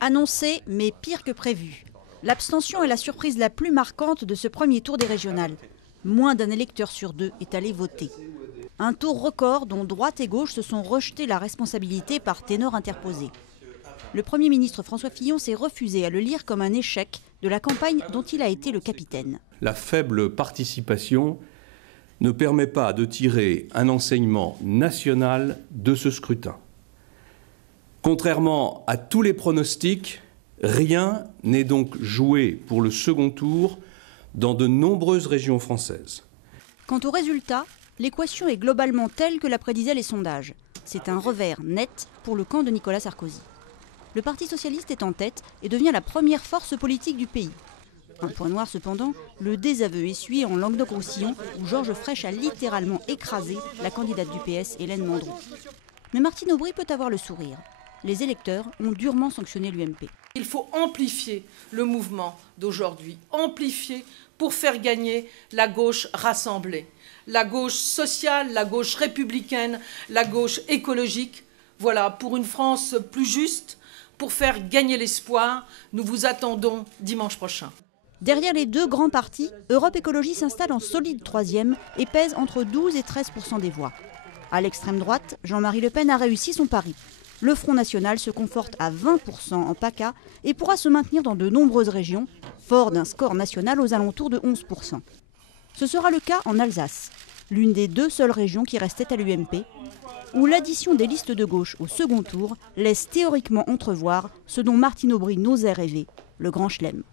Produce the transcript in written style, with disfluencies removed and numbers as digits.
Annoncé, mais pire que prévu. L'abstention est la surprise la plus marquante de ce premier tour des régionales. Moins d'un électeur sur deux est allé voter. Un tour record dont droite et gauche se sont rejetés la responsabilité par ténor interposé. Le Premier ministre François Fillon s'est refusé à le lire comme un échec de la campagne dont il a été le capitaine. La faible participation ne permet pas de tirer un enseignement national de ce scrutin. Contrairement à tous les pronostics, rien n'est donc joué pour le second tour dans de nombreuses régions françaises. Quant au résultat, l'équation est globalement telle que la prédisaient les sondages. C'est un revers net pour le camp de Nicolas Sarkozy. Le Parti socialiste est en tête et devient la première force politique du pays. Un point noir cependant, le désaveu essuyé en Languedoc-Roussillon où Georges Frêche a littéralement écrasé la candidate du PS, Hélène Mandroux. Mais Martine Aubry peut avoir le sourire. Les électeurs ont durement sanctionné l'UMP. Il faut amplifier le mouvement d'aujourd'hui, amplifier pour faire gagner la gauche rassemblée. La gauche sociale, la gauche républicaine, la gauche écologique. Voilà, pour une France plus juste, pour faire gagner l'espoir, nous vous attendons dimanche prochain. Derrière les deux grands partis, Europe Écologie s'installe en solide troisième et pèse entre 12 et 13% des voix. À l'extrême droite, Jean-Marie Le Pen a réussi son pari. Le Front National se conforte à 20% en PACA et pourra se maintenir dans de nombreuses régions, fort d'un score national aux alentours de 11%. Ce sera le cas en Alsace, l'une des deux seules régions qui restaient à l'UMP, où l'addition des listes de gauche au second tour laisse théoriquement entrevoir ce dont Martine Aubry n'osait rêver, le grand chelem.